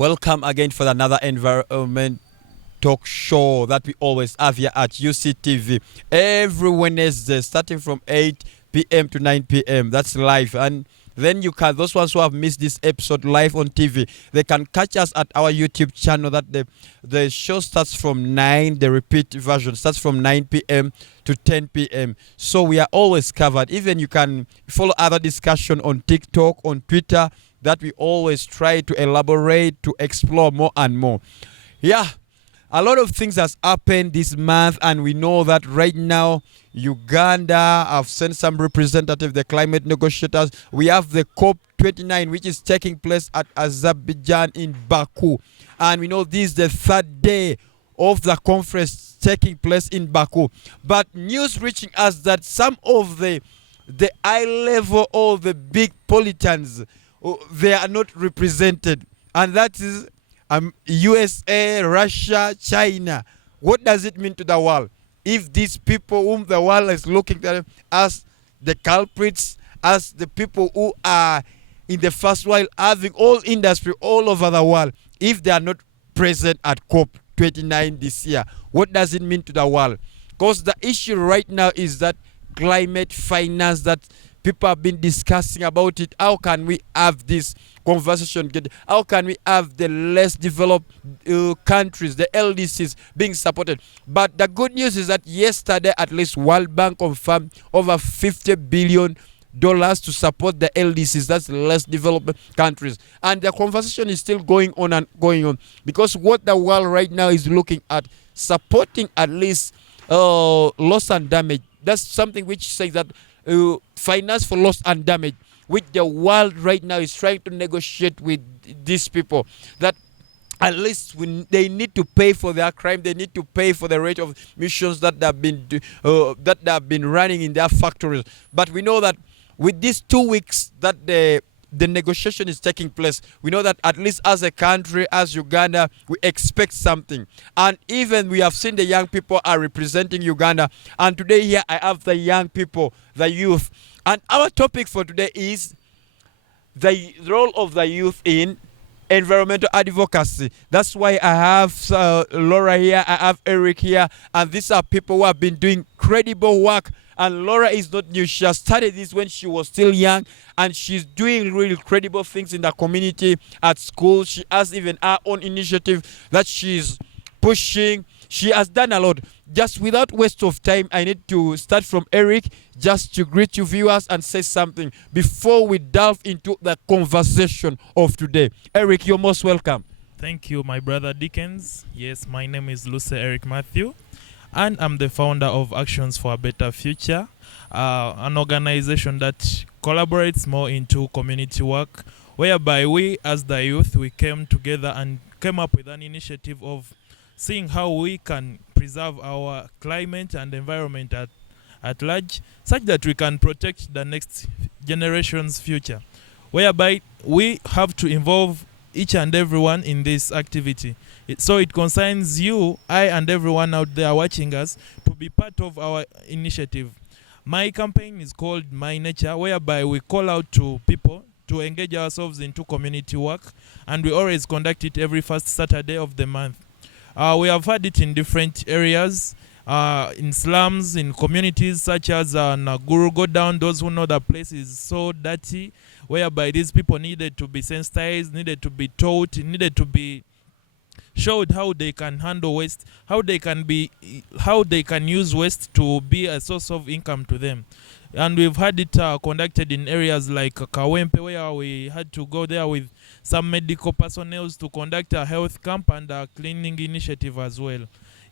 Welcome again for another environment talk show that we always have here at UCTV every Wednesday starting from 8 p.m. to 9 p.m. That's live. And then you can, those ones who have missed this episode live on TV, they can catch us at our YouTube channel. That the show starts from 9, the repeat version starts from 9 p.m. to 10 p.m. So we are always covered. Even you can follow other discussion on TikTok, on Twitter, that we always try to elaborate, to explore more and more. Yeah, a lot of things has happened this month, and we know that right now Uganda have sent some representatives, the climate negotiators. We have the COP29, which is taking place at Azerbaijan in Baku, and we know this is the third day of the conference taking place in Baku. But news reaching us that some of the high level or the big politicians, they are not represented, and that is USA, Russia, China. What does it mean to the world if these people whom the world is looking at as the culprits, as the people who are in the first world having all industry all over the world, if they are not present at COP29 this year? What does it mean to the world? Because the issue right now is that climate finance, that people have been discussing about it. How can we have this conversation? How can we have the less developed countries, the LDCs, being supported? But the good news is that yesterday, at least, World Bank confirmed over $50 billion to support the LDCs, that's less developed countries. And the conversation is still going on and going on, because what the world right now is looking at, supporting at least loss and damage. That's something which says that finance for loss and damage, which the world right now is trying to negotiate with these people, that at least when they need to pay for their crime, they need to pay for the rate of emissions that they have been running in their factories. But we know that with these 2 weeks that the negotiation is taking place, we know that at least as a country, as Uganda, we expect something. And even we have seen the young people are representing Uganda. And today here I have the young people, the youth. And our topic for today is the role of the youth in environmental advocacy. That's why I have Laura here, I have Eric here, and these are people who have been doing credible work. And Laura is not new. She has started this when she was still young, and she's doing really credible things in the community, at school. She has even her own initiative that she's pushing. She has done a lot. Just without waste of time, I need to start from Eric, just to greet you viewers and say something before we delve into the conversation of today. Eric, you're most welcome. Thank you, my brother Dickens. Yes, my name is Luse Eric Mathew, and I'm the founder of Actions for a Better Future, an organization that collaborates more into community work, whereby we as the youth, we came together and came up with an initiative of seeing how we can preserve our climate and environment at large, such that we can protect the next generation's future, whereby we have to involve each and everyone in this activity. So it concerns you, I, and everyone out there watching us to be part of our initiative. My campaign is called My Nature, whereby we call out to people to engage ourselves into community work, and we always conduct it every first Saturday of the month. We have had it in different areas, in slums, in communities such as Naguru. Go down, those who know the place is so dirty, whereby these people needed to be sensitized, needed to be taught, needed to be showed how they can handle waste, how they can use waste to be a source of income to them. And we've had it conducted in areas like Kawempe, where we had to go there with some medical personnel to conduct a health camp and a cleaning initiative as well.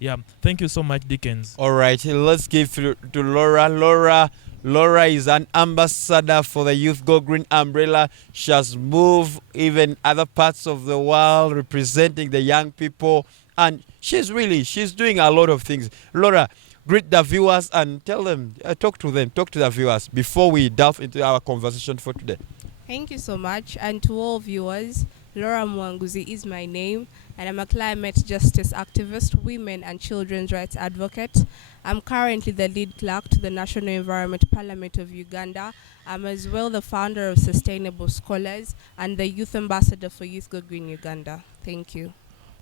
Yeah, thank you so much, Dickens. All right, let's give to Laura. Laura is an ambassador for the Youth Go Green umbrella. She has moved even other parts of the world representing the young people, and she's doing a lot of things. Laura, greet the viewers and tell them, talk to the viewers before we delve into our conversation for today. Thank you so much. And to all viewers, Laura Mwanguzi is my name, and I'm a climate justice activist, women and children's rights advocate. I'm currently the lead clerk to the National Environment Parliament of Uganda. I'm as well the founder of Sustainable Scholars and the youth ambassador for Youth Go Green Uganda. Thank you.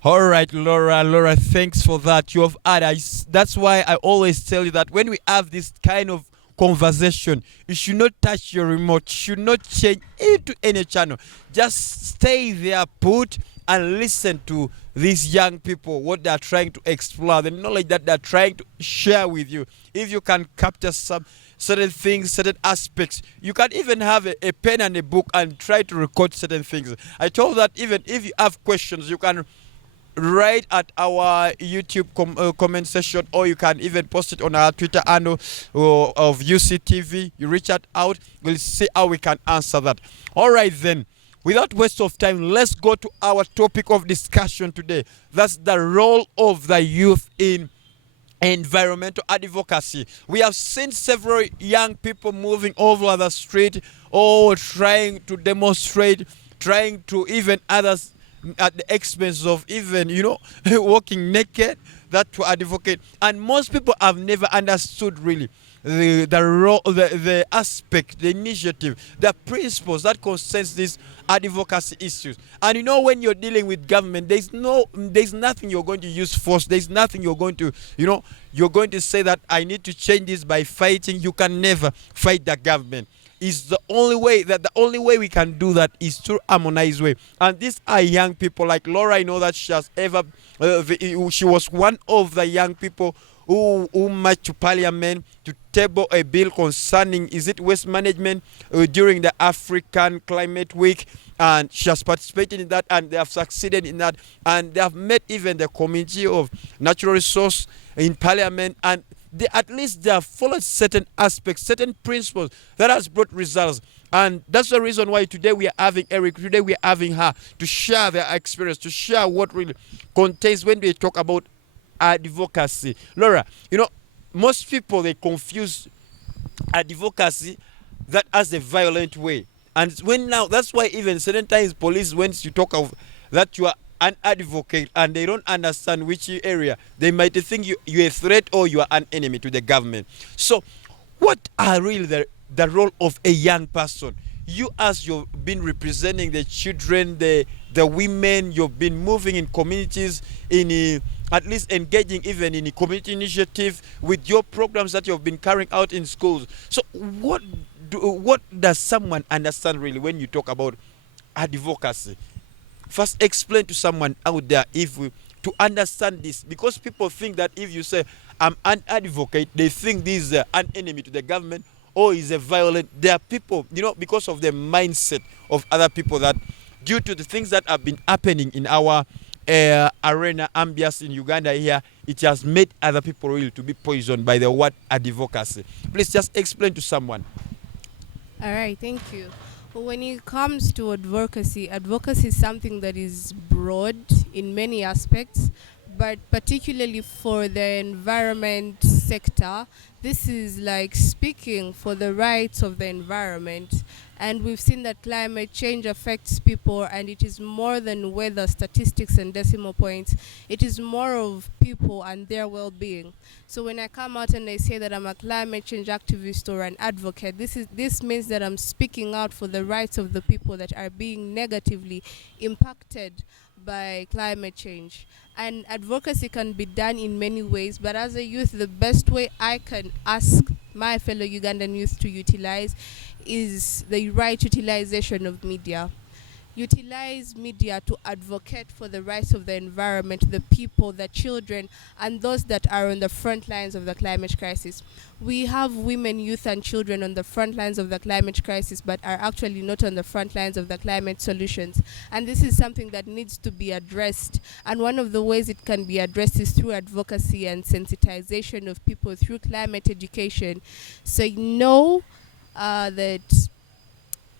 All right, Laura. Laura, thanks for that. You have had. That's why I always tell you that when we have this kind of conversation, you should not touch your remote. You should not change into any channel. Just stay there, put and listen to these young people, what they are trying to explore, the knowledge that they are trying to share with you. If you can capture some certain things, certain aspects, you can even have a pen and a book and try to record certain things. I told that even if you have questions, you can write at our YouTube comment section, or you can even post it on our Twitter handle of UCTV. You reach out, we'll see how we can answer that. All right then, without waste of time, let's go to our topic of discussion today. That's the role of the youth in environmental advocacy. We have seen several young people moving over the street, or trying to demonstrate, trying to even others at the expense of even walking naked, that to advocate. And most people have never understood really the role, the aspect, the initiative, the principles that concerns these advocacy issues. And when you're dealing with government, there's nothing you're going to use force. There's nothing you're going to you're going to say that I need to change this by fighting. You can never fight the government. Is the only way we can do that is through harmonized way. And these are young people like Laura. I know that she has she was one of the young people who marched to parliament to table a bill concerning waste management during the African Climate Week, and she has participated in that, and they have succeeded in that, and they have met even the committee of natural resource in parliament, and at least they have followed certain aspects, certain principles that has brought results. And that's the reason why today we are having her to share their experience, to share what really contains when we talk about advocacy. Laura, most people, they confuse advocacy that as a violent way. And that's why even certain times police, when you talk of that you are an advocate and they don't understand which area, they might think you're a threat or you are an enemy to the government. So what are really the role of a young person? You, as you've been representing the children, the women, you've been moving in communities, in at least engaging even in a community initiative with your programs that you've been carrying out in schools. So what does someone understand really when you talk about advocacy? First, explain to someone out there to understand this, because people think that if you say I'm an advocate, they think this is an enemy to the government or is a violent. There are people, because of the mindset of other people, that due to the things that have been happening in our arena ambience in Uganda here, it has made other people really to be poisoned by the word advocacy. Please just explain to someone. All right, thank you. When it comes to advocacy is something that is broad in many aspects, but particularly for the environment sector, this is like speaking for the rights of the environment. And we've seen that climate change affects people, and it is more than weather, statistics, and decimal points. It is more of people and their well-being. So when I come out and I say that I'm a climate change activist or an advocate, this means that I'm speaking out for the rights of the people that are being negatively impacted by climate change. And advocacy can be done in many ways, but as a youth, the best way I can ask my fellow Ugandan youth to utilize is the right utilization of media. Utilize media to advocate for the rights of the environment, the people, the children, and those that are on the front lines of the climate crisis. We have women, youth, and children on the front lines of the climate crisis, but are actually not on the front lines of the climate solutions. And this is something that needs to be addressed. And one of the ways it can be addressed is through advocacy and sensitization of people through climate education. So that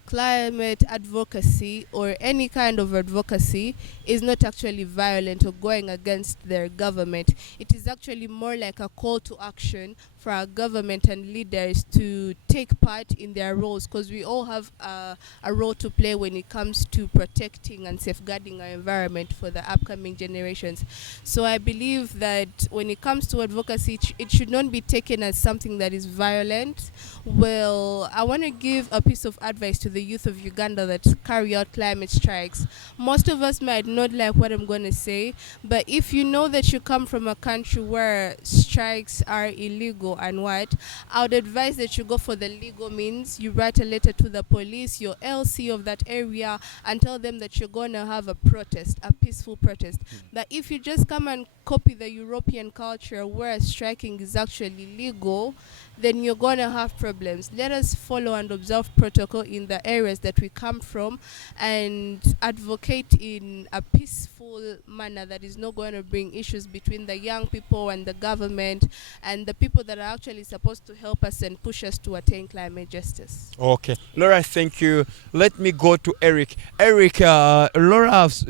climate advocacy or any kind of advocacy is not actually violent or going against their government. It is actually more like a call to action for our government and leaders to take part in their roles, because we all have a role to play when it comes to protecting and safeguarding our environment for the upcoming generations. So I believe that when it comes to advocacy, it should not be taken as something that is violent. Well, I want to give a piece of advice to the youth of Uganda that carry out climate strikes. Most of us might not like what I'm going to say, but if you know that you come from a country where strikes are illegal and what, I would advise that you go for the legal means. You write a letter to the police, your LC of that area, and tell them that you're going to have a protest, a peaceful protest. But if you just come and copy the European culture where striking is actually legal, then you're going to have problems. Let us follow and observe protocol in the areas that we come from and advocate in a peaceful manner that is not going to bring issues between the young people and the government and the people that are actually supposed to help us and push us to attain climate justice. Okay, Laura, thank you. Let me go to Eric. Eric, Laura has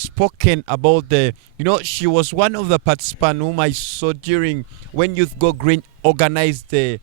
spoken about she was one of the participants whom I saw during when Youth Go Green organized the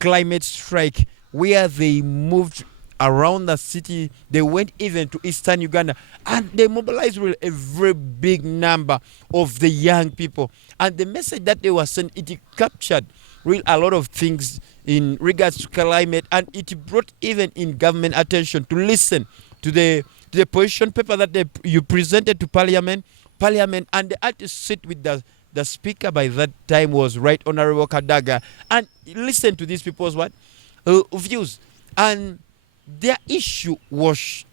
climate strike, where they moved around the city. They went even to eastern Uganda, and they mobilized really a very big number of the young people. And the message that they were sending, it captured really a lot of things in regards to climate, and it brought even in government attention to listen to the position paper that you presented to Parliament, and they had to sit with the speaker by that time was Right Honorable Kadaga, and listen to these people's views. And their issue was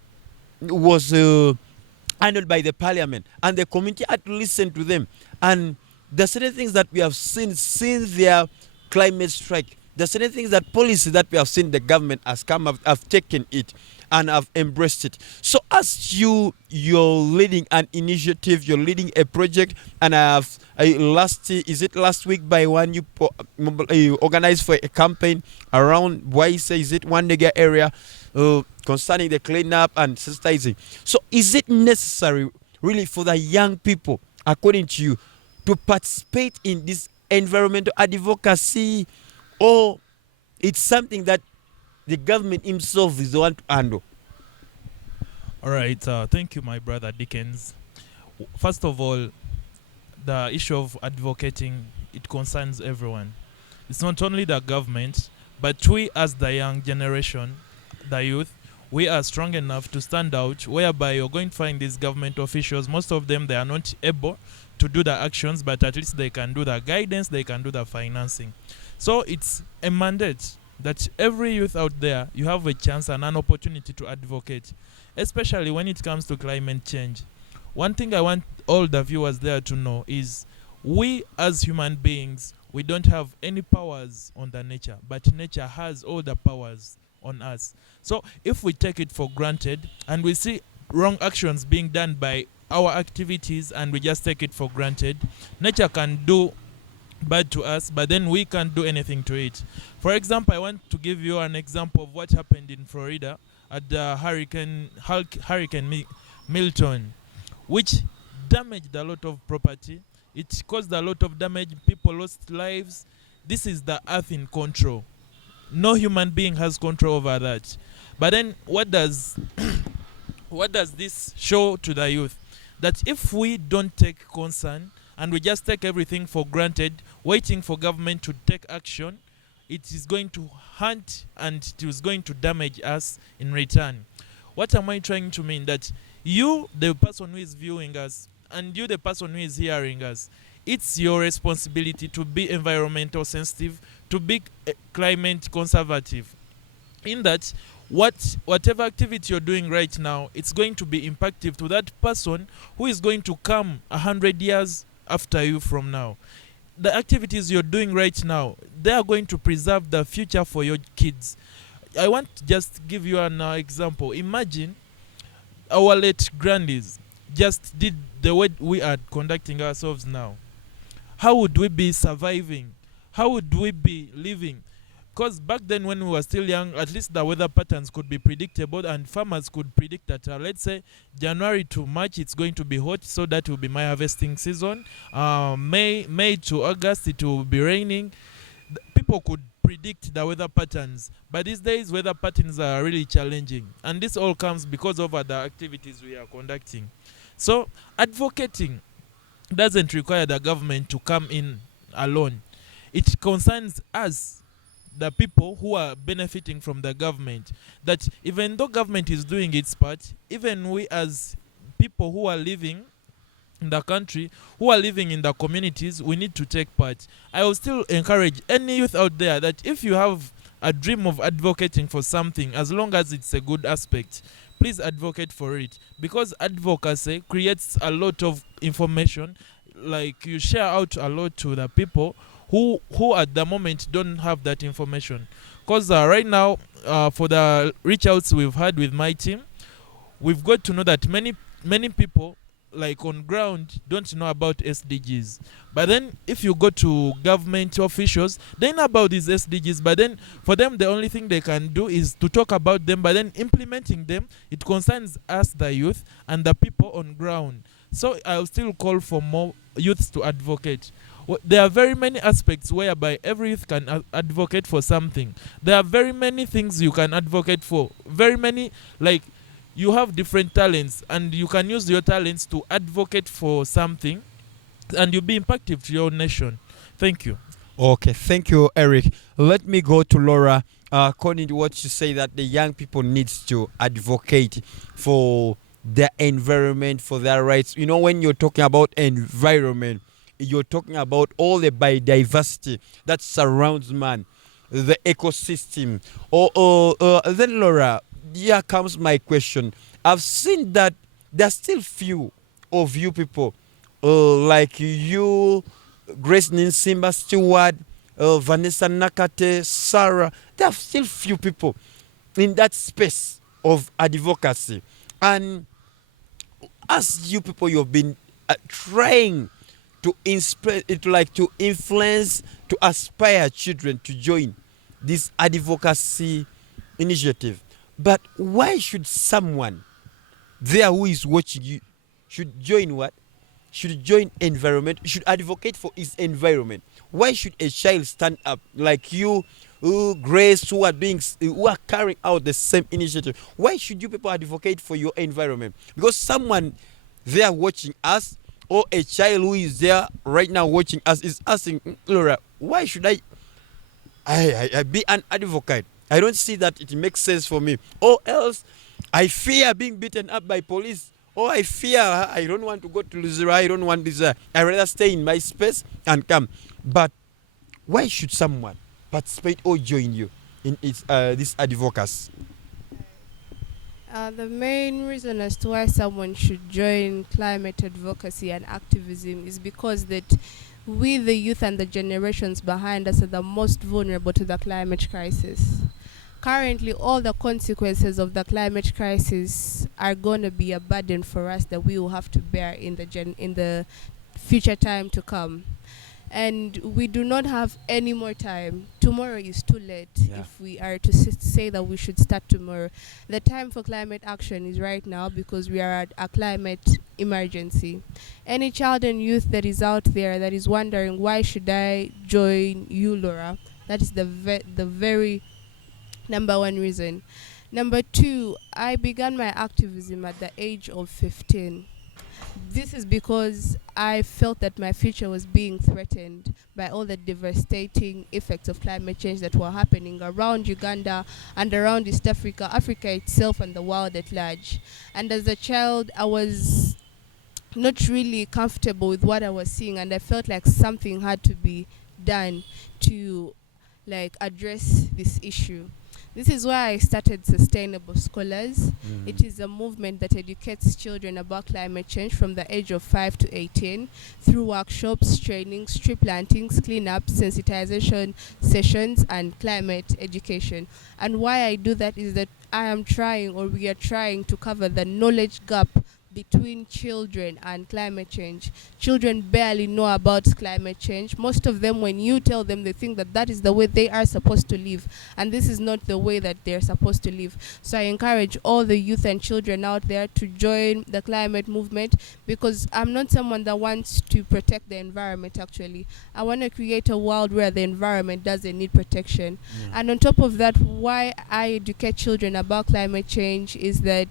handled by the Parliament, and the community had to listen to them. And the certain things that we have seen since their climate strike, the certain things that policy that we have seen the government has come up, have taken it and have embraced it. So as you're leading an initiative, you're leading a project, and I have last week by one you organized for a campaign around Waise, is it Wandega area, concerning the cleanup and sensitizing. So is it necessary really for the young people, according to you, to participate in this environmental advocacy, or it's something that the government himself is the one to handle? All right, thank you, my brother Dickens. First of all, the issue of advocating, it concerns everyone. It's not only the government, but we as the young generation, the youth, we are strong enough to stand out, whereby you're going to find these government officials, most of them, they are not able to do the actions, but at least they can do the guidance, they can do the financing. So it's a mandate that every youth out there, you have a chance and an opportunity to advocate, especially when it comes to climate change. One thing I want all the viewers there to know is we as human beings, we don't have any powers on the nature, but nature has all the powers on us. So if we take it for granted and we see wrong actions being done by our activities and we just take it for granted, nature can do bad to us, but then we can't do anything to it. For example, I want to give you an example of what happened in Florida at the Hurricane Milton, which damaged a lot of property. It caused a lot of damage. People lost lives. This is the earth in control. No human being has control over that. But then what does this show to the youth? That if we don't take concern and we just take everything for granted, waiting for government to take action, it is going to hunt and it is going to damage us in return. What am I trying to mean? That you, the person who is viewing us, and you, the person who is hearing us, it's your responsibility to be environmental sensitive, to be climate conservative. In that, whatever activity you're doing right now, it's going to be impactful to that person who is going to come 100 years after you from now. The activities you're doing right now, they are going to preserve the future for your kids. I want to just give you an example. Imagine our late grandies just did the way we are conducting ourselves now. How would we be surviving? How would we be living? Because back then when we were still young, at least the weather patterns could be predictable and farmers could predict that, let's say, January to March it's going to be hot, so that will be my harvesting season. May to August it will be raining. people could predict the weather patterns, but these days weather patterns are really challenging, and this all comes because of the activities we are conducting. So advocating doesn't require the government to come in alone. It concerns us, the people who are benefiting from the government, that even though government is doing its part, even we as people who are living in the country, who are living in the communities, we need to take part. I will still encourage any youth out there that if you have a dream of advocating for something, as long as it's a good aspect, please advocate for it, because advocacy creates a lot of information. Like, you share out a lot to the people who at the moment don't have that information. Because right now, for the reach outs we've had with my team, we've got to know that many people, like on ground, don't know about SDGs. But then if you go to government officials, they know about these SDGs, but then for them the only thing they can do is to talk about them, but then implementing them, it concerns us, the youth, and the people on ground. So I'll still call for more youths to advocate. There are very many aspects whereby every youth can advocate for something. There are very many things you can advocate for. Very many, like, you have different talents, and you can use your talents to advocate for something, and you'll be impactful to your nation. Thank you. Okay, thank you, Eric. Let me go to Laura. According to what you say, that the young people needs to advocate for their environment, for their rights. You know, when you're talking about environment, you're talking about all the biodiversity that surrounds man, the ecosystem. Then Laura, here comes my question. I've seen that there's still few of you people, like you, Grace Ninsimba Stewart, Vanessa Nakate, Sarah. There are still few people in that space of advocacy. And as you people, you've been trying to inspire, to influence, to aspire children to join this advocacy initiative. But why should someone there who is watching you should join what? Should join environment, should advocate for his environment? Why should a child stand up like you, Grace, who are carrying out the same initiative? Why should you people advocate for your environment? Because someone there watching us, or a child who is there right now watching us, is asking, Laura, why should I be an advocate? I don't see that it makes sense for me. Or else, I fear being beaten up by police. Or I fear I don't want to go to Luse. I don't want this. I rather stay in my space and come. But why should someone participate or join you in this advocacy? The main reason as to why someone should join climate advocacy and activism is because that we, the youth and the generations behind us, are the most vulnerable to the climate crisis. Currently, all the consequences of the climate crisis are going to be a burden for us that we will have to bear in the future time to come. And we do not have any more time. Tomorrow is too late. Yeah. If we are to say that we should start tomorrow. The time for climate action is right now, because we are at a climate emergency. Any child and youth that is out there that is wondering, why should I join you, Laura? That is the very number one reason. Number two, I began my activism at the age of 15. This is because I felt that my future was being threatened by all the devastating effects of climate change that were happening around Uganda and around East Africa, Africa itself, and the world at large. And as a child, I was not really comfortable with what I was seeing, and I felt like something had to be done to address this issue. This is why I started Sustainable Scholars. It is a movement that educates children about climate change from the age of 5 to 18 through workshops, trainings, tree plantings, cleanups, sensitization sessions, and climate education. And why I do that is that we are trying to cover the knowledge gap between children and climate change. Children barely know about climate change. Most of them, when you tell them, they think that that is the way they are supposed to live, and this is not the way that they're supposed to live. So I encourage all the youth and children out there to join the climate movement, because I'm not someone that wants to protect the environment. Actually, I want to create a world where the environment doesn't need protection. And on top of that, why I educate children about climate change is that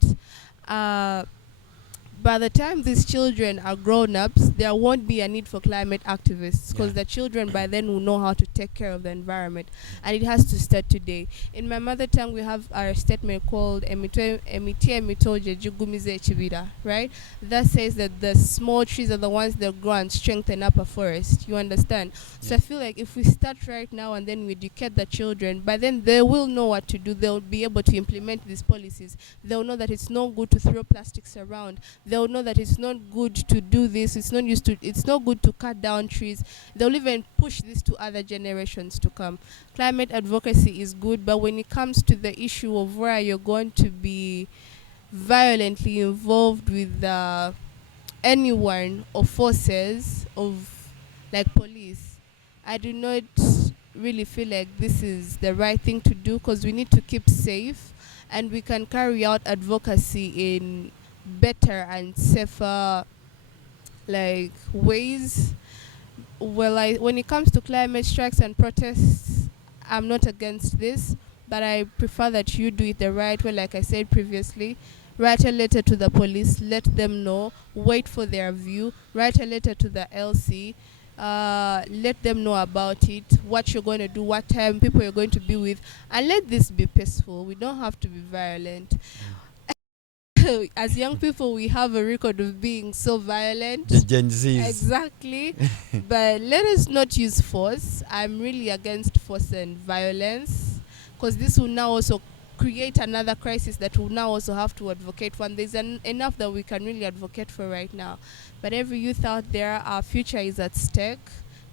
by the time these children are grown-ups, there won't be a need for climate activists, because the children by then will know how to take care of the environment, and it has to start today. In my mother tongue, we have our statement called "Emitie emitoje jigumize chibira," right? That says that the small trees are the ones that grow and strengthen up a forest. You understand? So I feel like if we start right now and then we educate the children, by then they will know what to do. They'll be able to implement these policies. They'll know that it's not good to throw plastics around. They'll know that it's not good to do this. It's not good to cut down trees. They'll even push this to other generations to come. Climate advocacy is good, but when it comes to the issue of where you're going to be violently involved with anyone or forces of like police, I do not really feel like this is the right thing to do, because we need to keep safe, and we can carry out advocacy in better and safer like ways. Well, when it comes to climate strikes and protests, I'm not against this, but I prefer that you do it the right way. Like I said previously, write a letter to the police, let them know, wait for their view, write a letter to the LC, let them know about it, what you're going to do, what time, people you're going to be with, and let this be peaceful. We don't have to be violent. As young people, we have a record of being so violent. The Gen Zs. Exactly. But let us not use force. I'm really against force and violence, because this will now also create another crisis that we'll now also have to advocate for. And there's enough that we can really advocate for right now. But every youth out there, our future is at stake.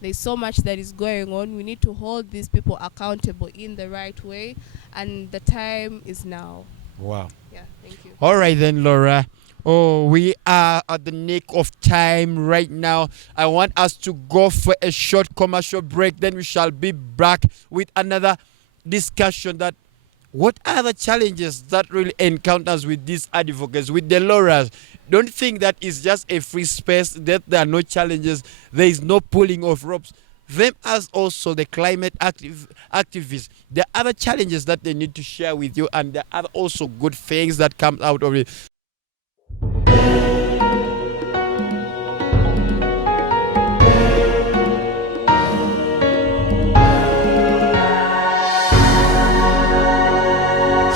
There's so much that is going on. We need to hold these people accountable in the right way. And the time is now. Wow. Yeah, thank you. All right then, Laura. Oh, we are at the nick of time right now. I want us to go for a short commercial break. Then we shall be back with another discussion that what are the challenges that really encounters with these advocates, with the Lauras. Don't think that it's just a free space, that there are no challenges, there is no pulling of ropes. Them as also the climate activists, there are other challenges that they need to share with you, and there are also good things that come out of it.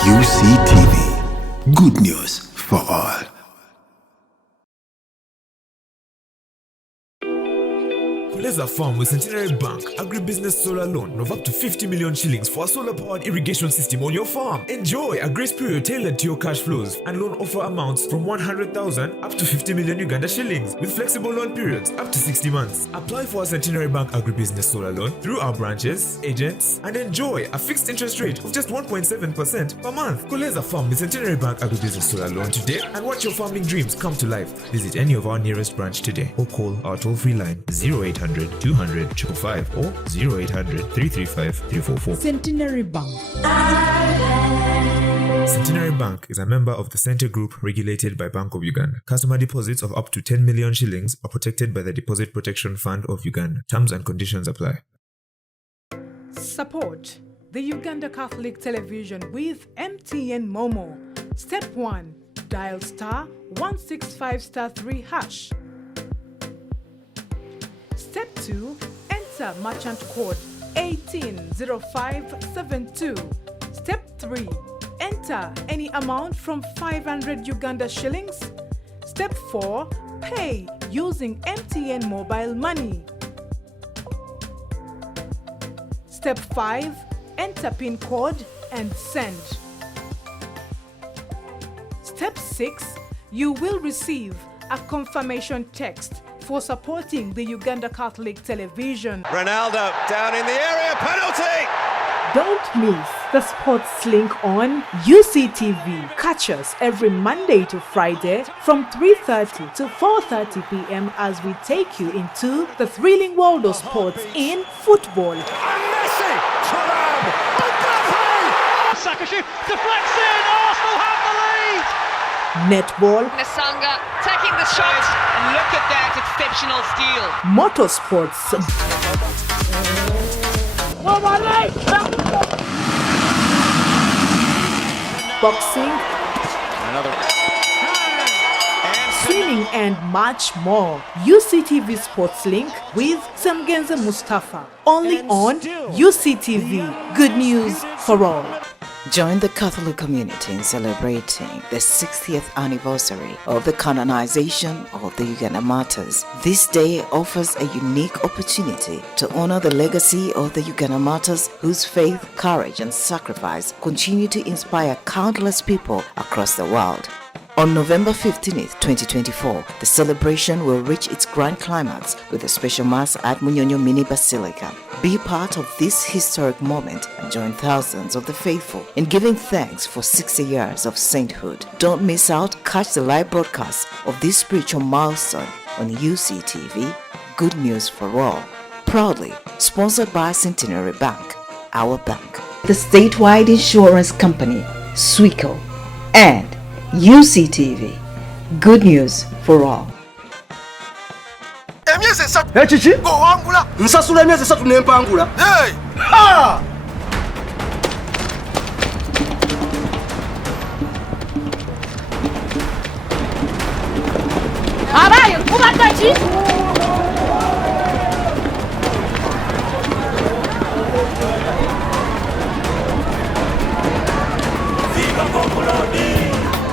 UCTV, good news for all. Kuleza Farm with Centenary Bank agribusiness solar loan of up to 50 million shillings for a solar-powered irrigation system on your farm. Enjoy a grace period tailored to your cash flows, and loan offer amounts from 100,000 up to 50 million Uganda shillings with flexible loan periods up to 60 months. Apply for a Centenary Bank agribusiness solar loan through our branches, agents, and enjoy a fixed interest rate of just 1.7% per month. Kuleza Farm with Centenary Bank agribusiness solar loan today and watch your farming dreams come to life. Visit any of our nearest branch today or call our toll-free line 0800 200 555 or 0800 335 344. Centenary Bank. Centenary Bank is a member of the Center Group regulated by Bank of Uganda. Customer deposits of up to 10 million shillings are protected by the Deposit Protection Fund of Uganda. Terms and conditions apply. Support the Uganda Catholic Television with MTN Momo. Step 1. Dial star 165 star 3 hash. Step 2. Enter merchant code 180572. Step 3. Enter any amount from 500 Uganda shillings. Step 4. Pay using MTN mobile money. Step 5. Enter PIN code and send. Step 6. You will receive a confirmation text for supporting the Uganda Catholic Television. Ronaldo down in the area, penalty! Don't miss the Sports Link on UCTV. Catch us every Monday to Friday from 3:30 to 4:30 p.m. as we take you into the thrilling world of sports in football. Saka shoot, deflects in, Arsenal have the lead! Netball, Nasanga taking the shot. Look at that exceptional steal. motorsports, boxing, swimming and much more. UCTV Sports Link with Samgenza Mustafa. Only on UCTV. Good news for all. Join the Catholic community in celebrating the 60th anniversary of the canonization of the Uganda martyrs. This day offers a unique opportunity to honor the legacy of the Uganda martyrs whose faith, courage, and sacrifice continue to inspire countless people across the world. On November 15th, 2024, the celebration will reach its grand climax with a special mass at Munyonyo Mini Basilica. Be part of this historic moment and join thousands of the faithful in giving thanks for 60 years of sainthood. Don't miss out. Catch the live broadcast of this spiritual milestone on UCTV. Good news for all. Proudly sponsored by Centenary Bank, our bank, the statewide insurance company, Swico, and UCTV. Good news for all. Ekiki ng'owangula nsasula emyezi 3 n'empangula. Abayo kubadde ki?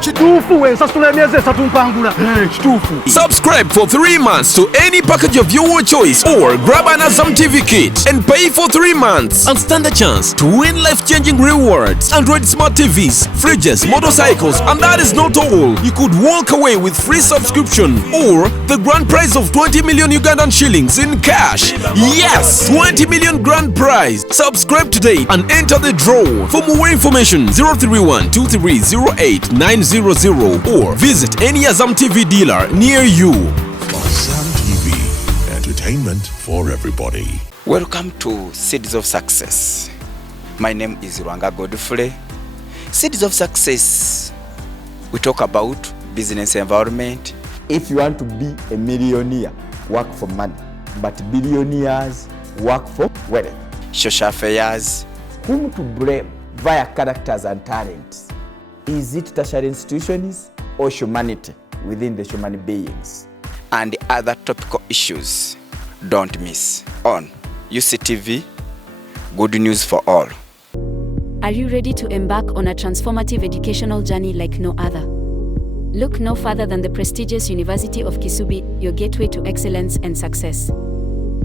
Kituufu wensasula emyezi 3 mpangula. Kituufu. Subscribe for 3 months to any package of your choice or grab an Azam TV kit and pay for 3 months and stand a chance to win life-changing rewards. Android smart TVs, fridges, motorcycles, and that is not all. You could walk away with free subscription or the grand prize of 20 million Ugandan shillings in cash. Yes, 20 million grand prize. Subscribe today and enter the draw. For more information, 031 2308 900 or visit any Azam TV dealer near you. Azam TV, entertainment for everybody. Welcome to Seeds of Success. My name is Rwanga Godfrey. Seeds of Success, we talk about business environment. If you want to be a millionaire, work for money, but billionaires work for wealth. Social affairs. Whom to blame via characters and talents? Is it tertiary institutions or humanity within the human beings? And other topical issues. Don't miss on UCTV. Good news for all. Are you ready to embark on a transformative educational journey like no other? Look no further than the prestigious University of Kisubi, your gateway to excellence and success.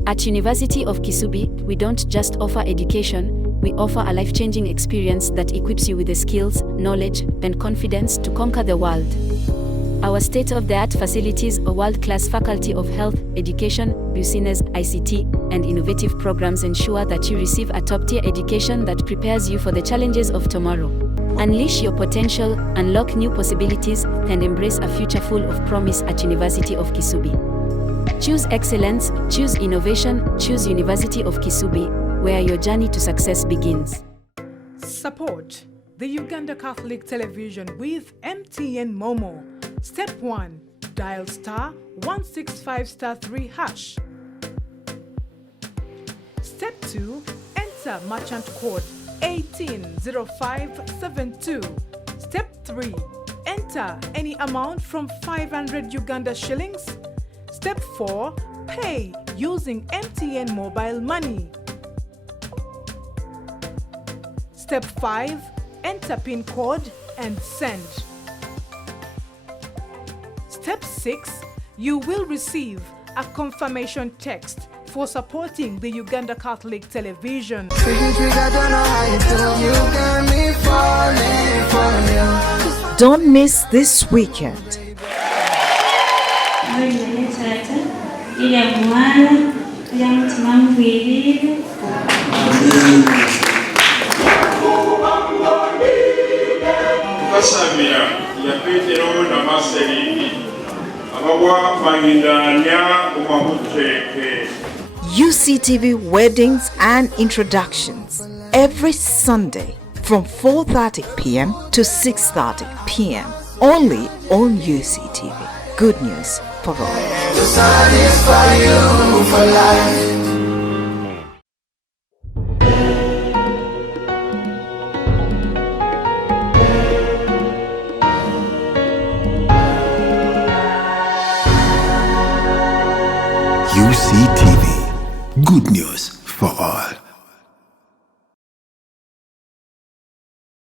At University of Kisubi, we don't just offer education, we offer a life-changing experience that equips you with the skills, knowledge, and confidence to conquer the world. Our state-of-the-art facilities, a world-class faculty of health, education, business, ICT, and innovative programs ensure that you receive a top-tier education that prepares you for the challenges of tomorrow. Unleash your potential, unlock new possibilities, and embrace a future full of promise at University of Kisubi. Choose excellence, choose innovation, choose University of Kisubi, where your journey to success begins. Support the Uganda Catholic Television with MTN Momo. Step 1. Dial *165*3#. Step 2. Enter merchant code 180572. Step 3. Enter any amount from 500 Uganda shillings. Step 4. Pay using MTN mobile money. Step 5. Enter PIN code and send. Step 6. You will receive a confirmation text for supporting the Uganda Catholic Television. Don't miss this weekend. twasabira ya Petero na Marcelini abagwa bagindanya umahuteke. UCTV Weddings and Introductions every Sunday from 4:30 p.m. to 6:30 p.m. only on UCTV. Good news for all. To satisfy you for life. UCTV. Good news for all.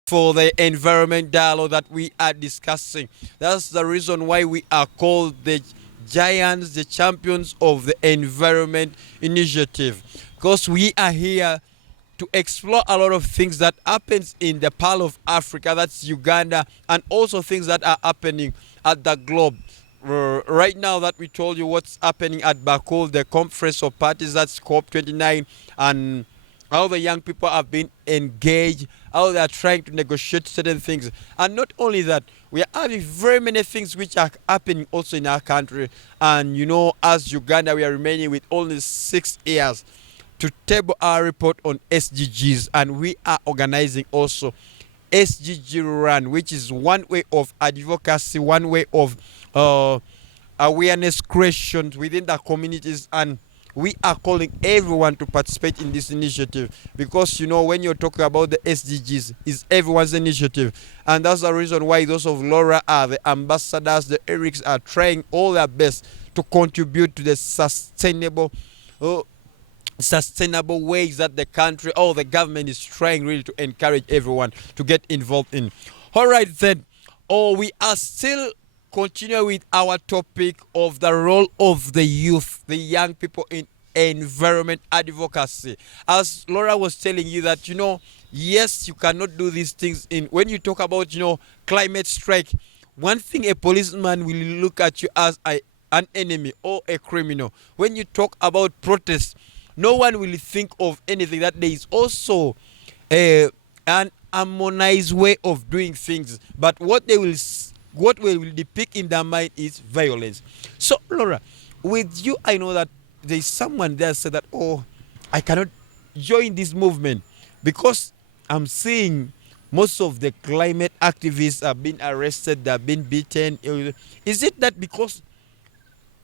For the environment dialogue that we are discussing. That's the reason why we are called the giants, the champions of the environment initiative. Because we are here to explore a lot of things that happens in the Pearl of Africa, that's Uganda, and also things that are happening at the globe. Right now that we told you what's happening at Baku, the conference of parties, that's COP29, and how the young people have been engaged, how they are trying to negotiate certain things. And not only that, we are having very many things which are happening also in our country. And you know, as Uganda, we are remaining with only 6 years to table our report on SDGs. And we are organizing also SDG Run, which is one way of advocacy, one way of awareness creation within the communities, and we are calling everyone to participate in this initiative, because you know, when you're talking about the SDGs, it's everyone's initiative, and that's the reason why those of Laura are the ambassadors. The Erics are trying all their best to contribute to the sustainable ways that the country or the government is trying really to encourage everyone to get involved in. All right then, we are still continue with our topic of the role of the youth, the young people in environment advocacy. As Laura was telling you that, you know, yes, you cannot do these things when you talk about, you know, climate strike. One thing, a policeman will look at you as an enemy or a criminal. When you talk about protest, no one will think of anything. That there is also an harmonized way of doing things, but what will depict in their mind is violence. So, Laura, with you, I know that there is someone there said that, oh, I cannot join this movement because I'm seeing most of the climate activists have been arrested, they've been beaten. Is it that because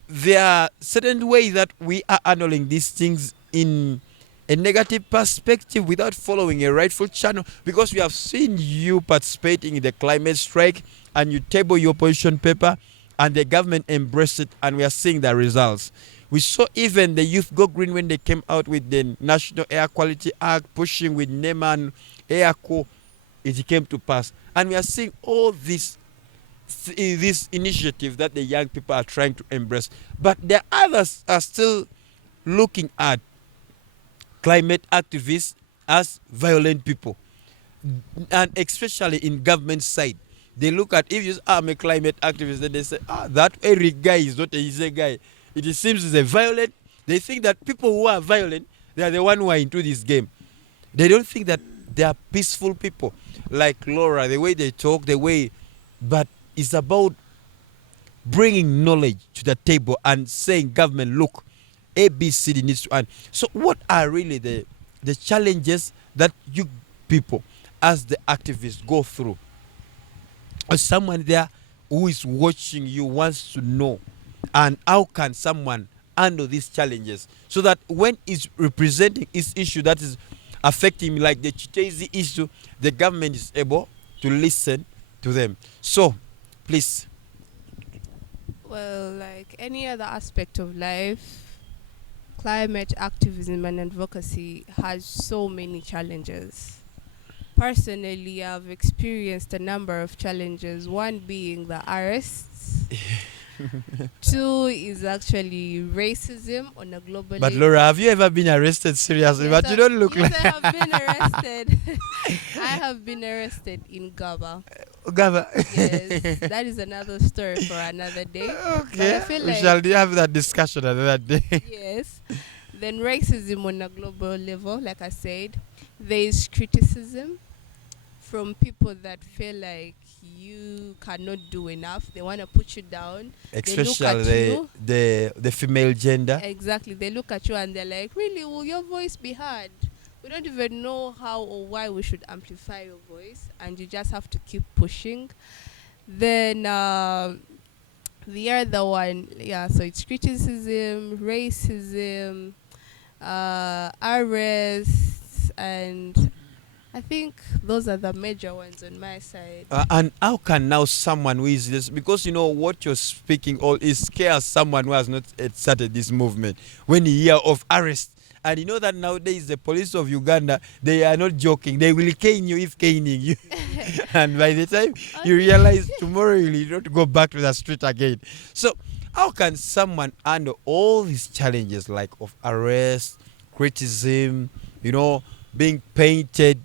there are certain ways that we are handling these things in a negative perspective without following a rightful channel? Because we have seen you participating in the climate strike and you table your position paper and the government embraced it, and we are seeing the results. We saw even the youth go green when they came out with the National Air Quality Act, pushing with NEMA and AirCo. It came to pass. And we are seeing all this initiative that the young people are trying to embrace. But the others are still looking at climate activists as violent people, and especially in government side, they look at, if you say, I'm a climate activist, then they say, that Eric guy is not a easy guy. It seems he's a violent. They think that people who are violent, they are the one who are into this game. They don't think that they are peaceful people, like Laura, the way they talk, but it's about bringing knowledge to the table and saying, government, look, ABCD needs to end. So what are really the challenges that you people as the activists go through? Or someone there who is watching you wants to know, and how can someone handle these challenges so that when it's representing its issue that is affecting, like the Chitezi issue, the government is able to listen to them. So please. Well, like any other aspect of life, climate activism and advocacy has so many challenges. Personally, I've experienced a number of challenges, one being the arrests. 2 is actually racism on a global level. But Laura, have you ever been arrested seriously? Yes, but you don't look like... I have been arrested. I have been arrested in Gaba. Gaba? Yes, that is another story for another day. Okay, I feel we shall have that discussion another day. Yes. Then racism on a global level, like I said. There is criticism from people that feel like you cannot do enough. They want to put you down. Especially the female gender. Exactly. They look at you and they're like, really, will your voice be heard? We don't even know how or why we should amplify your voice, and you just have to keep pushing. Then the other one, so it's criticism, racism, arrests, and I think those are the major ones on my side. And how can now someone who is this, because you know what you're speaking all is scares someone who has not started this movement when you hear of arrest. And you know that nowadays the police of Uganda, they are not joking. They will cane you if caning you. And by the time you realize tomorrow you will not go back to the street again. So how can someone handle all these challenges like of arrest, criticism, being painted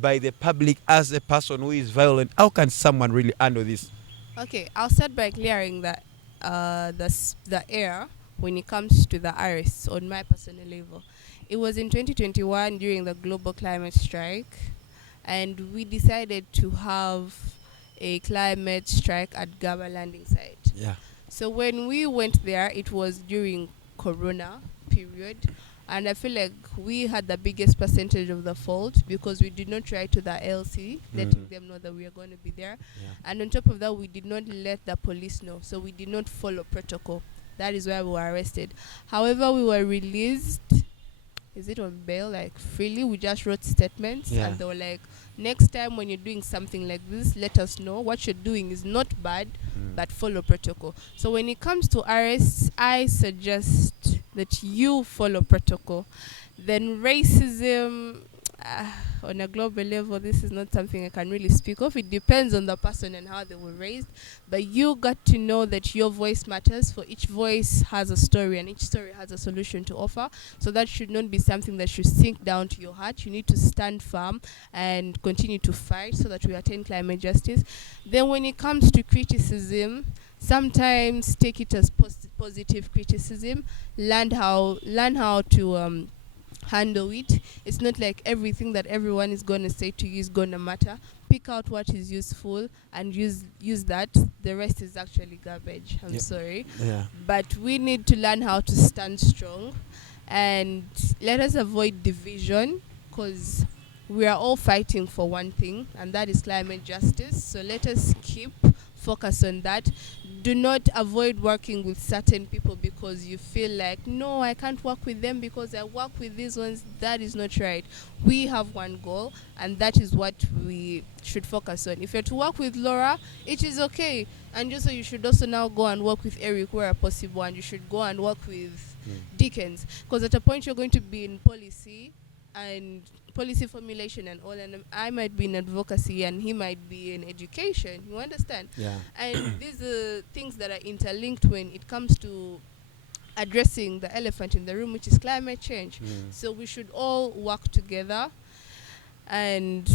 by the public as a person who is violent? How can someone really handle this? Okay, I'll start by clearing that the air when it comes to the arrests on my personal level. It was in 2021 during the global climate strike, and we decided to have a climate strike at Gaba landing site. Yeah. So when we went there, it was during Corona period, and I feel like we had the biggest percentage of the fault because we did not write to the LC, letting them know that we are going to be there. Yeah. And on top of that, we did not let the police know, so we did not follow protocol. That is why we were arrested. However, we were released, is it on bail, like freely? We just wrote statements, and they were like, next time when you're doing something like this, let us know. What you're doing is not bad, but follow protocol. So when it comes to arrests, I suggest that you follow protocol. Then racism, on a global level, this is not something I can really speak of. It depends on the person and how they were raised. But you got to know that your voice matters. For each voice has a story, and each story has a solution to offer. So that should not be something that should sink down to your heart. You need to stand firm and continue to fight so that we attain climate justice. Then when it comes to criticism, sometimes take it as positive criticism. Learn how to handle it. It's not like everything that everyone is going to say to you is going to matter. Pick out what is useful and use that. The rest is actually garbage. I'm sorry. Yeah. But we need to learn how to stand strong, and let us avoid division, because we are all fighting for one thing, and that is climate justice. So let us keep focus on that. Do not avoid working with certain people because you feel like, no, I can't work with them because I work with these ones. That is not right. We have one goal, and that is what we should focus on. If you're to work with Laura, it is okay. And just so you should also now go and work with Eric where possible, and you should go and work with Dickens, because at a point you're going to be in policy and policy formulation and all, and I might be in advocacy and he might be in education. You understand? Yeah. And these are things that are interlinked when it comes to addressing the elephant in the room, which is climate change. So we should all work together. And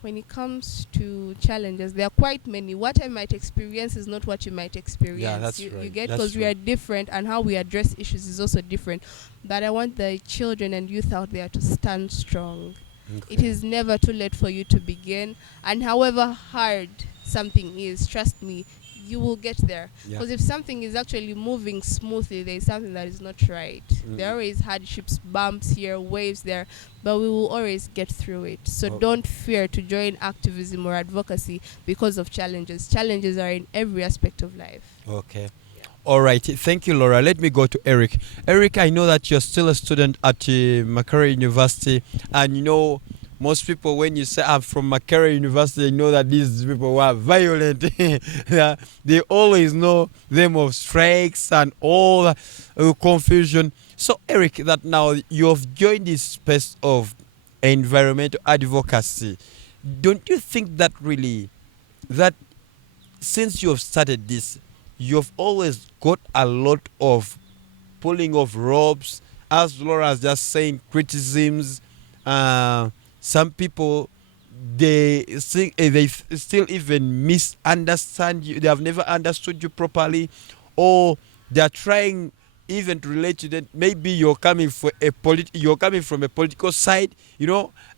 when it comes to challenges, there are quite many. What I might experience is not what you might experience. Yeah, that's you, right. you get, That's because we are different, and how we address issues is also different. But I want the children and youth out there to stand strong. Okay. It is never too late for you to begin, and however hard something is, trust me, you will get there. Because if something is actually moving smoothly, there is something that is not right. There are always hardships, bumps here, waves there, but we will always get through it. So don't fear to join activism or advocacy because of challenges. Challenges are in every aspect of life. Okay. All right. Thank you, Laura. Let me go to Eric. Eric, I know that you're still a student at Makerere University, and you know, most people, when you say I'm from Makerere University, they know that these people were violent. They always know them of strikes and all confusion. So, Eric, that now you have joined this space of environmental advocacy, don't you think that really, that since you have started this, you've always got a lot of pulling of ropes, as Laura was just saying, criticisms, some people, they still even misunderstand you. They have never understood you properly, or they are trying even to relate to that, maybe you're coming from a political side.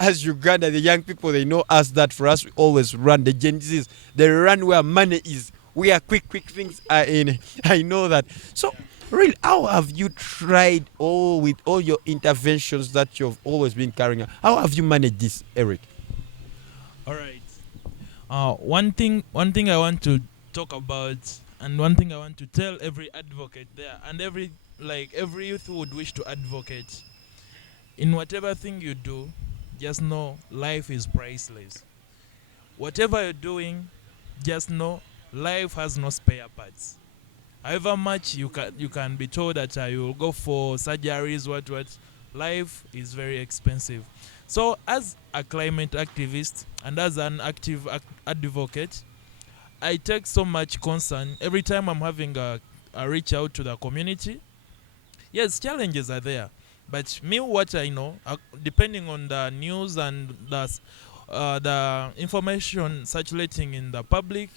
As Uganda, the young people, they know us that for us we always run. The Gen Zs, they run where money is. We are quick things are in. I know that. So really, how have you tried with all your interventions that you've always been carrying out? How have you managed this, Eric? All right. One thing I want to talk about, and one thing I want to tell every advocate there, and every youth who would wish to advocate, in whatever thing you do, just know life is priceless. Whatever you're doing, just know life has no spare parts. However much you can be told that you will go for surgeries, what, life is very expensive. So as a climate activist and as an active advocate, I take so much concern every time I'm having a reach out to the community. Yes, challenges are there, but me, what I know, depending on the news and the information circulating in the public,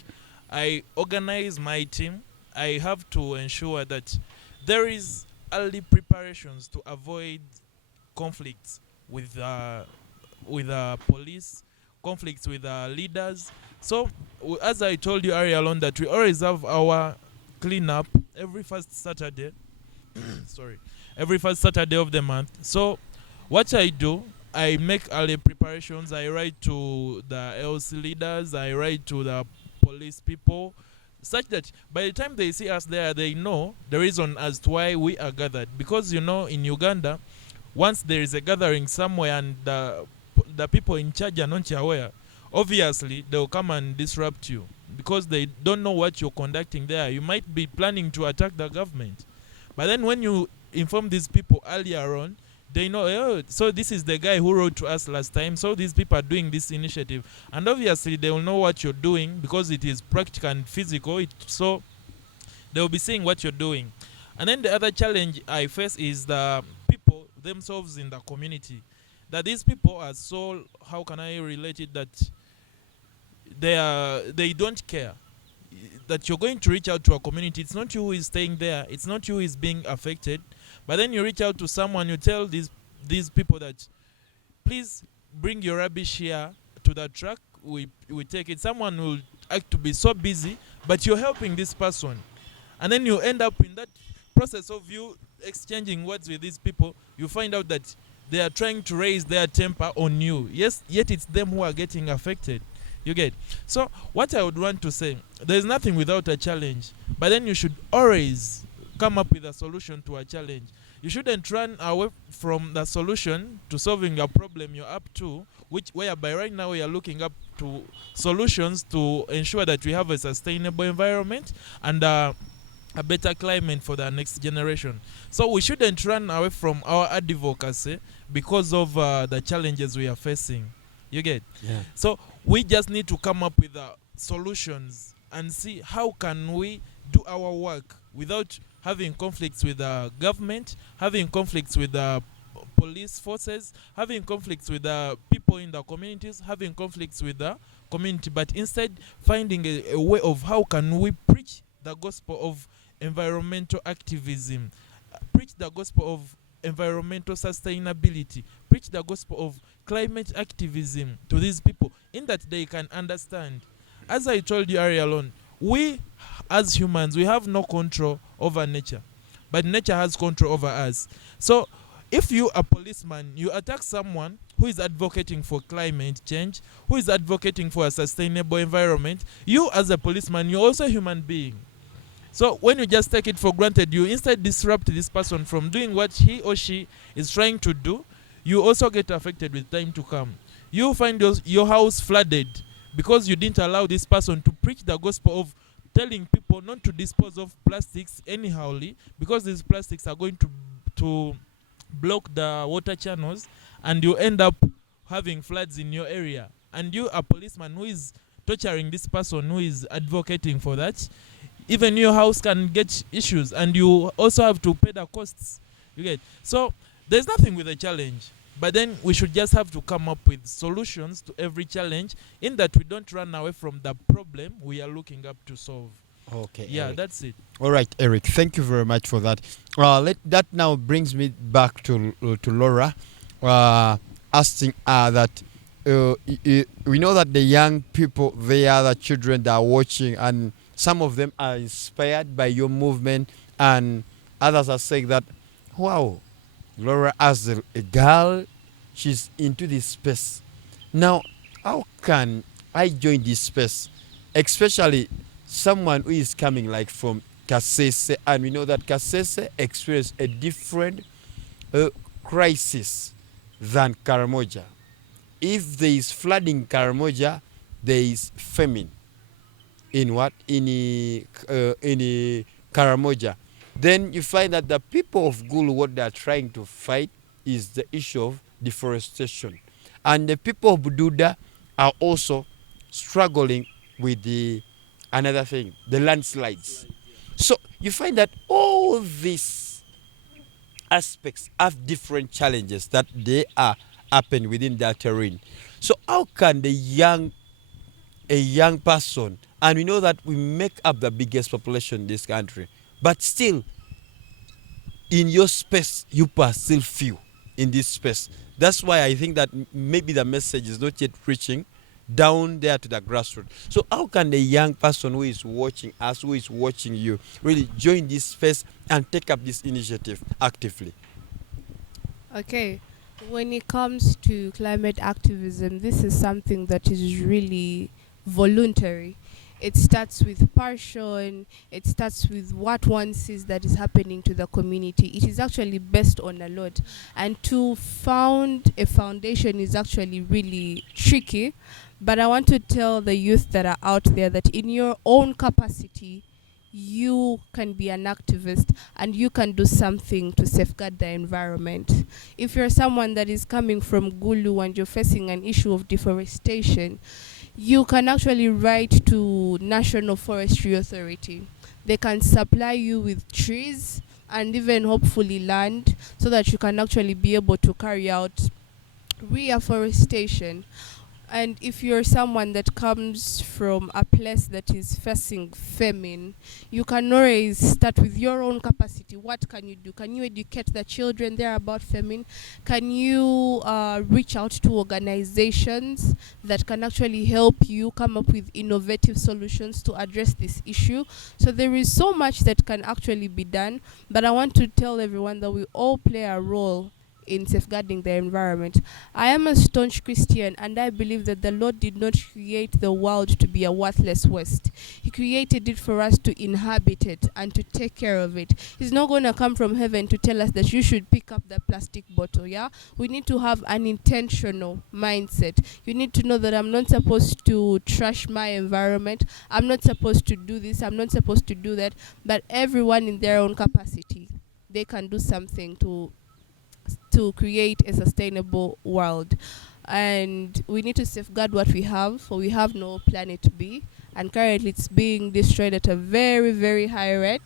I organize my team. I have to ensure that there is early preparations to avoid conflicts with police, conflicts with leaders. So, as I told you earlier on, that we always have our cleanup every first Saturday. Every first Saturday of the month. So, what I do, I make early preparations. I write to the LC leaders. I write to the police people, such that by the time they see us there, they know the reason as to why we are gathered. Because in Uganda, once there is a gathering somewhere and the people in charge are not aware, obviously they'll come and disrupt you because they don't know what you're conducting there. You might be planning to attack the government, but then when you inform these people earlier on, they know, oh, so this is the guy who wrote to us last time, so these people are doing this initiative. And obviously they will know what you're doing because it is practical and physical, so they'll be seeing what you're doing. And then the other challenge I face is the people themselves in the community. That these people are so, how can I relate it, that they don't care. That you're going to reach out to a community, it's not you who is staying there, it's not you who is being affected, but then you reach out to someone, you tell these people that, please bring your rubbish here to the truck, we take it. Someone will act to be so busy, but you're helping this person. And then you end up in that process of you exchanging words with these people, you find out that they are trying to raise their temper on you. Yes, yet it's them who are getting affected. You get? So what I would want to say, there's nothing without a challenge, but then you should always come up with a solution to a challenge. You shouldn't run away from the solution to solving a problem you're up to, whereby right now we are looking up to solutions to ensure that we have a sustainable environment and a better climate for the next generation. So we shouldn't run away from our advocacy because of the challenges we are facing. You get? Yeah. So we just need to come up with solutions and see how can we do our work without having conflicts with the government, having conflicts with the police forces, having conflicts with the people in the communities, having conflicts with the community, but instead finding a way of how can we preach the gospel of environmental activism, preach the gospel of environmental sustainability, preach the gospel of climate activism to these people, in that they can understand. As I told you earlier on, we as humans, we have no control over nature, but nature has control over us. So if you are a policeman, you attack someone who is advocating for climate change, who is advocating for a sustainable environment, you as a policeman, you're also a human being. So when you just take it for granted, you instead disrupt this person from doing what he or she is trying to do, you also get affected with time to come. You find your house flooded because you didn't allow this person to preach the gospel of telling people not to dispose of plastics anyhowly, because these plastics are going to block the water channels, and you end up having floods in your area. And you, a policeman who is torturing this person who is advocating for that, even your house can get issues, and you also have to pay the costs. You get? So there's nothing with a challenge, but then we should just have to come up with solutions to every challenge, in that we don't run away from the problem we are looking up to solve. Okay. Yeah, Eric. that's it. All right, Eric. Thank you very much for that. That now brings me back to Laura, asking that we know that the young people, they are the children that are watching, and some of them are inspired by your movement, and others are saying that, wow, Laura, as a girl, she's into this space. Now, how can I join this space, especially someone who is coming like from Kasese, and we know that Kasese experienced a different crisis than Karamoja. If there is flooding in Karamoja, there is famine in what? In Karamoja. Then you find that the people of Gulu, what they are trying to fight is the issue of deforestation. And the people of Bududa are also struggling with another thing, the landslides. So you find that all these aspects have different challenges that they are happen within that terrain. So how can a young person, and we know that we make up the biggest population in this country, but still in your space you still few in this space. That's why I think that maybe the message is not yet reaching down there to the grassroots. So how can the young person who is watching us, who is watching you, really join this space and take up this initiative actively? Okay, when it comes to climate activism, this is something that is really voluntary. It starts with passion, it starts with what one sees that is happening to the community. It is actually based on a lot. And to found a foundation is actually really tricky. But I want to tell the youth that are out there that in your own capacity, you can be an activist and you can do something to safeguard the environment. If you're someone that is coming from Gulu and you're facing an issue of deforestation, you can actually write to National Forestry Authority. They can supply you with trees and even hopefully land so that you can actually be able to carry out reforestation. And if you're someone that comes from a place that is facing famine, you can always start with your own capacity. What can you do? Can you educate the children there about famine? Can you reach out to organizations that can actually help you come up with innovative solutions to address this issue? So there is so much that can actually be done, but I want to tell everyone that we all play a role in safeguarding the environment. I am a staunch Christian and I believe that the Lord did not create the world to be a worthless waste. He created it for us to inhabit it and to take care of it. He's not going to come from heaven to tell us that you should pick up the plastic bottle, yeah? We need to have an intentional mindset. You need to know that I'm not supposed to trash my environment. I'm not supposed to do this. I'm not supposed to do that. But everyone in their own capacity, they can do something to create a sustainable world. And we need to safeguard what we have, for we have no planet B, and currently it's being destroyed at a very, very high rate.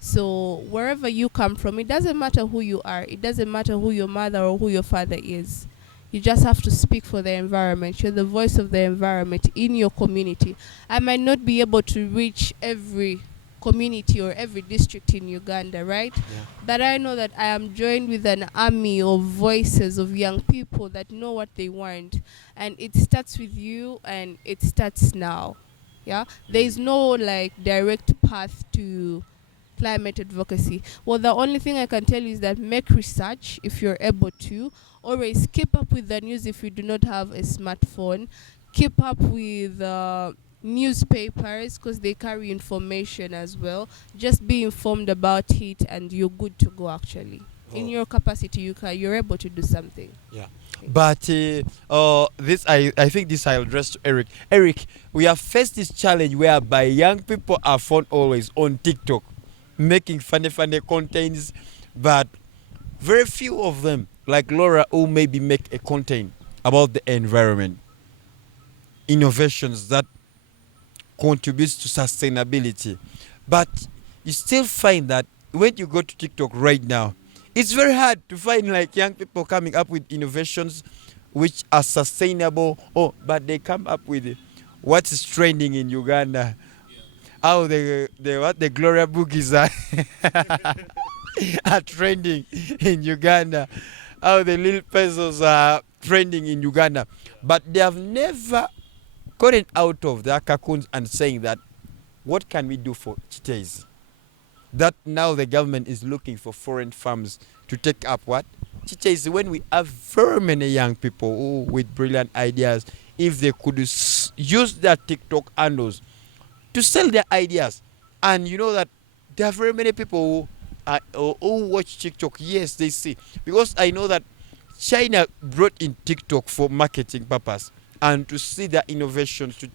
So wherever you come from, it doesn't matter who you are, it doesn't matter who your mother or who your father is. You just have to speak for the environment. You're the voice of the environment in your community. I might not be able to reach every community or every district in Uganda, right? Yeah. But I know that I am joined with an army of voices of young people that know what they want. And it starts with you and it starts now. Yeah? There is no like direct path to climate advocacy. Well, the only thing I can tell you is that make research if you're able to. Always keep up with the news if you do not have a smartphone. Keep up with newspapers because they carry information as well. Just be informed about it and you're good to go actually. In your capacity, you're able to do something. Yeah. But this I think this I'll address to Eric. Eric, we have faced this challenge whereby young people are found always on TikTok making funny contents, but very few of them, like Laura, who maybe make a content about the environment, innovations that contributes to sustainability. But you still find that when you go to TikTok right now, it's very hard to find like young people coming up with innovations which are sustainable. But they come up with what is trending in Uganda. how the Gloria boogies are trending in Uganda, how the little pesos are trending in Uganda, but they have never gotten out of their cocoons and saying that what can we do for chiches? That now the government is looking for foreign farms to take up what? Chiches, when we have very many young people with brilliant ideas, if they could use their TikTok handles to sell their ideas. And you know that there are very many people who watch TikTok. Yes, they see. Because I know that China brought in TikTok for marketing purpose and to see their innovations, to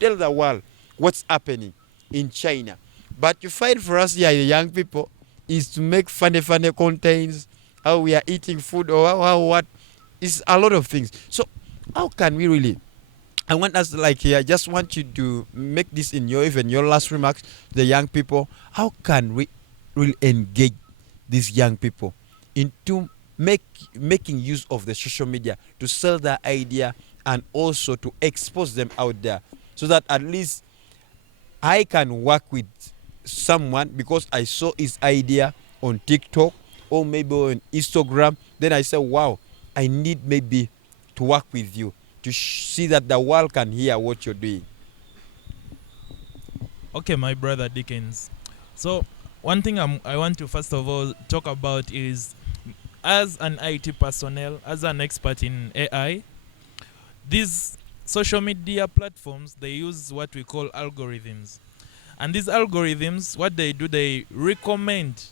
tell the world what's happening in China. But you find for us here, the young people, is to make funny contents, how we are eating food or how what is a lot of things. So how can we really? I want us I just want you to make this in your last remarks, the young people. How can we really engage these young people into making use of the social media to sell their idea and also to expose them out there, so that at least I can work with someone because I saw his idea on TikTok or maybe on Instagram. Then I said, wow, I need maybe to work with you to see that the world can hear what you're doing. Okay, my brother Dickens. So one thing I want to first of all talk about is, as an IT personnel, as an expert in AI, these social media platforms, they use what we call algorithms. And these algorithms, what they do, they recommend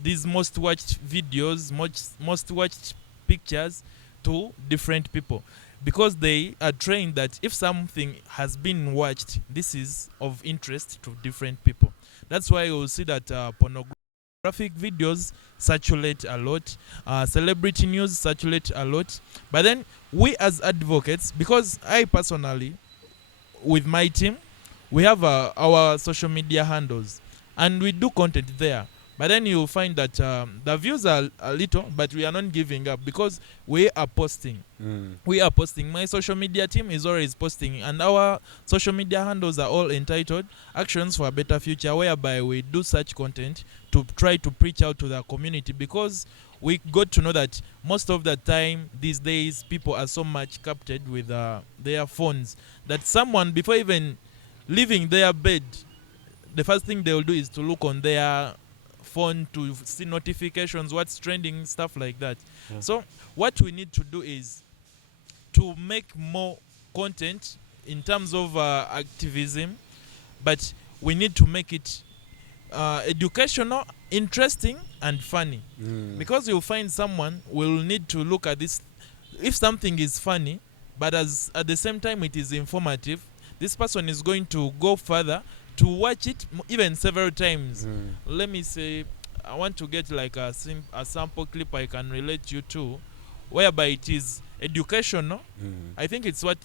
these most watched videos, most watched pictures to different people, because they are trained that if something has been watched, this is of interest to different people. That's why you'll see that pornographic videos circulate a lot, celebrity news circulate a lot. But then we as advocates, because I personally, with my team, we have our social media handles and we do content there. But then you'll find that the views are a little, but we are not giving up because we are posting. We are posting. My social media team is always posting, and our social media handles are all entitled Actions for a Better Future, whereby we do such content to try to preach out to the community, because we got to know that most of the time these days people are so much captured with their phones that someone, before even leaving their bed, the first thing they will do is to look on their phone to see notifications, what's trending, stuff like that. Yeah. So what we need to do is to make more content in terms of activism, but we need to make it educational, interesting, and funny. Because you'll find someone will need to look at this. If something is funny, but at the same time it is informative, this person is going to go further to watch it even several times. Let me say, I want to get like a sample clip I can relate you to, whereby it is educational. I think it's what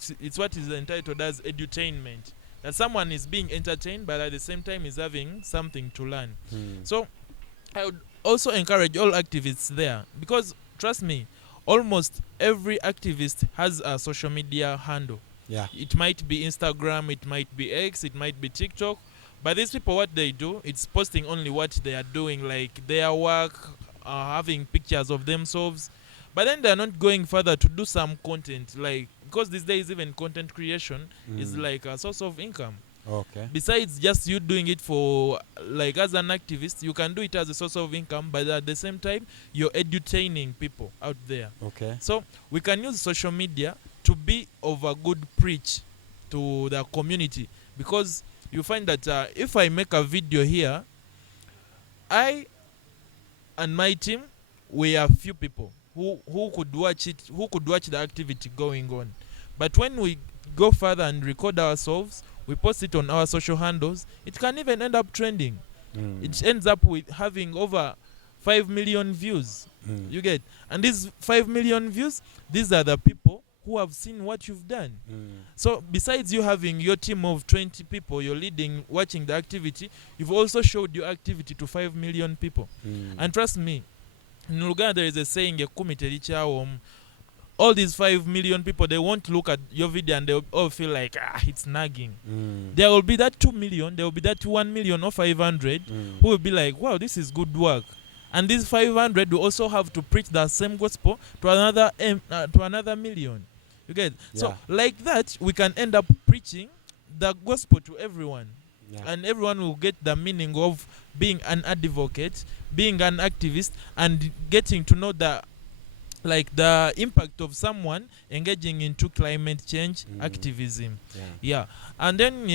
is entitled as edutainment. That someone is being entertained, but at the same time is having something to learn. So I would also encourage all activists there, because trust me, almost every activist has a social media handle. Yeah. It might be Instagram, it might be X, it might be TikTok. But these people, what they do, it's posting only what they are doing, like their work, having pictures of themselves. But then they're not going further to do some content, like, because these days even content creation is like a source of income. Okay. Besides just you doing it for, like, as an activist, you can do it as a source of income, but at the same time, you're edutaining people out there. Okay. So we can use social media to be of a good preach to the community, because you find that if I make a video here, I and my team, we are few people who could watch it, who could watch the activity going on. But when we go further and record ourselves, we post it on our social handles, it can even end up trending. It ends up with having over 5 million views. You get? And these 5 million views, these are the people who have seen what you've done. So besides you having your team of 20 people you're leading watching the activity, you've also showed your activity to 5 million people. And trust me, in Uganda there is a saying, all these 5 million people, they won't look at your video and they'll all feel like, it's nagging. There will be that 2 million, there will be that 1 million or 500 who will be like, wow, this is good work. And these 500 will also have to preach that same gospel to another million. You get? Yeah. So like that, we can end up preaching the gospel to everyone. Yeah. And everyone will get the meaning of being an advocate, being an activist, and getting to know the impact of someone engaging into climate change activism. Yeah. And then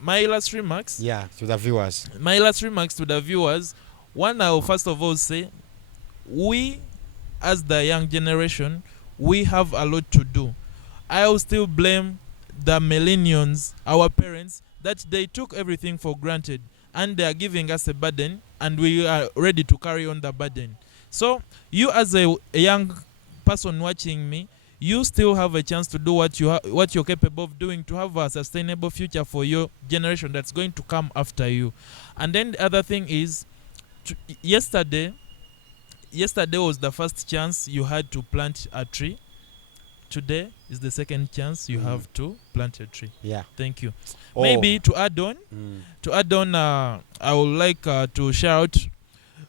my last remarks. Yeah, to the viewers. My last remarks to the viewers. One, I will first of all say, we as the young generation, we have a lot to do. I will still blame the millennials, our parents, that they took everything for granted and they are giving us a burden and we are ready to carry on the burden. So you as a young person watching me, you still have a chance to do what you're capable of doing to have a sustainable future for your generation that's going to come after you. And then the other thing is, yesterday was the first chance you had to plant a tree. Today is the second chance you have to plant a tree. Yeah. Thank you. Maybe to add on, I would like to shout out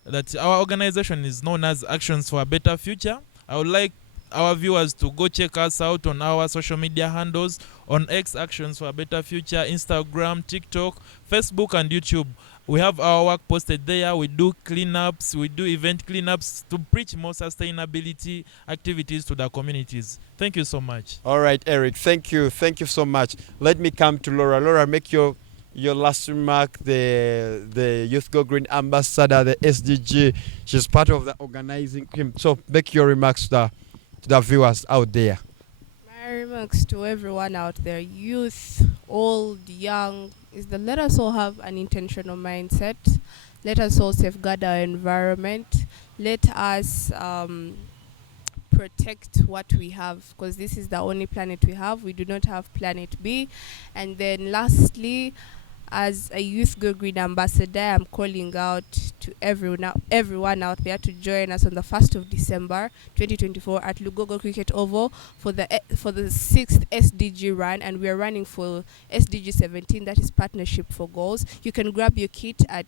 that our organization is known as Actions for a Better Future. I would like our viewers to go check us out on our social media handles on X, Actions for a Better Future, Instagram, TikTok, Facebook, and YouTube. We have our work posted there. We do cleanups, we do event cleanups to preach more sustainability activities to the communities. Thank you so much. All right, Eric. Thank you so much. Let me come to Laura. Laura, make your last remark. The Youth Go Green Ambassador, the SDG. She's part of the organizing team. So make your remarks to the viewers out there. My remarks to everyone out there, youth, old, young, is that let us all have an intentional mindset. Let us all safeguard our environment. Let us protect what we have, because this is the only planet we have. We do not have planet B. And then lastly, as a Youth Go Green Ambassador, I'm calling out to everyone out there to join us on the 1st of December 2024 at Lugogo Cricket Oval for the 6th SDG run, and we are running for SDG 17, that is Partnership for Goals. You can grab your kit at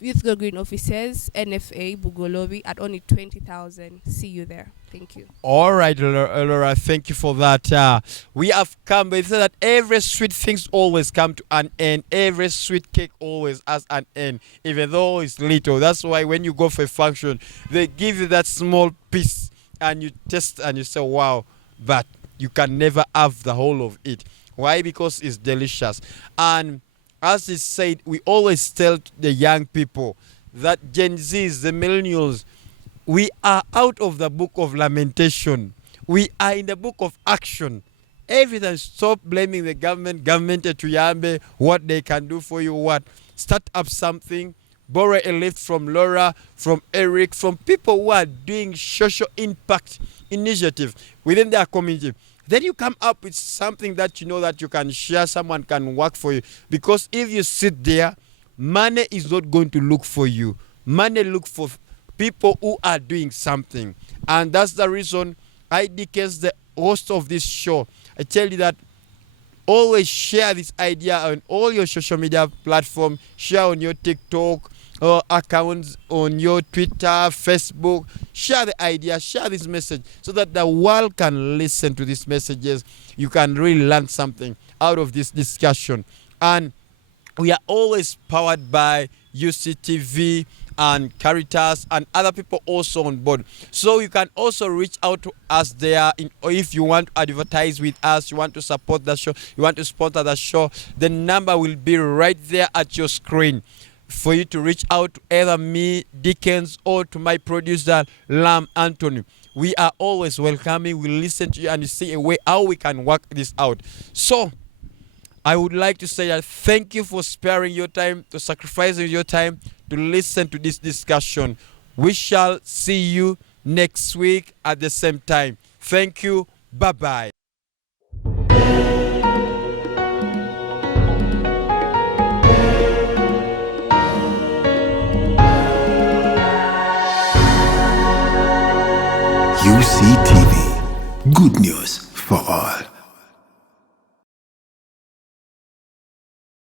Youth Go Green offices, NFA Bugolobi, at only 20,000. See you there. Thank you. All right, Laura, thank you for that. We have come, they say that every sweet things always come to an end. Every sweet cake always has an end, even though it's little. That's why when you go for a function, they give you that small piece and you taste and you say, wow, but you can never have the whole of it. Why? Because it's delicious. And as is said, we always tell the young people that Gen Zs, the millennials, we are out of the book of lamentation. We are in the book of action. Every time, stop blaming the government etuyambe, what they can do for you, what. Start up something, borrow a lift from Laura, from Eric, from people who are doing social impact initiative within their community. Then you come up with something that you know that you can share, someone can work for you. Because if you sit there, money is not going to look for you. Money look for people who are doing something. And that's the reason Dickens, the host of this show, I tell you that always share this idea on all your social media platforms. Share on your TikTok accounts, on your Twitter, Facebook. Share the idea, share this message so that the world can listen to these messages. You can really learn something out of this discussion. And we are always powered by UCTV and Caritas and other people also on board. So you can also reach out to us there or if you want to advertise with us, you want to support the show, you want to sponsor the show, the number will be right there at your screen for you to reach out to either me, Dickens, or to my producer, Lam Anthony. We are always welcoming. We listen to you and see a way how we can work this out. So I would like to say that thank you for sparing your time, to sacrificing your time to listen to this discussion. We shall see you next week at the same time. Thank you. Bye-bye. UCTV. Good news for all.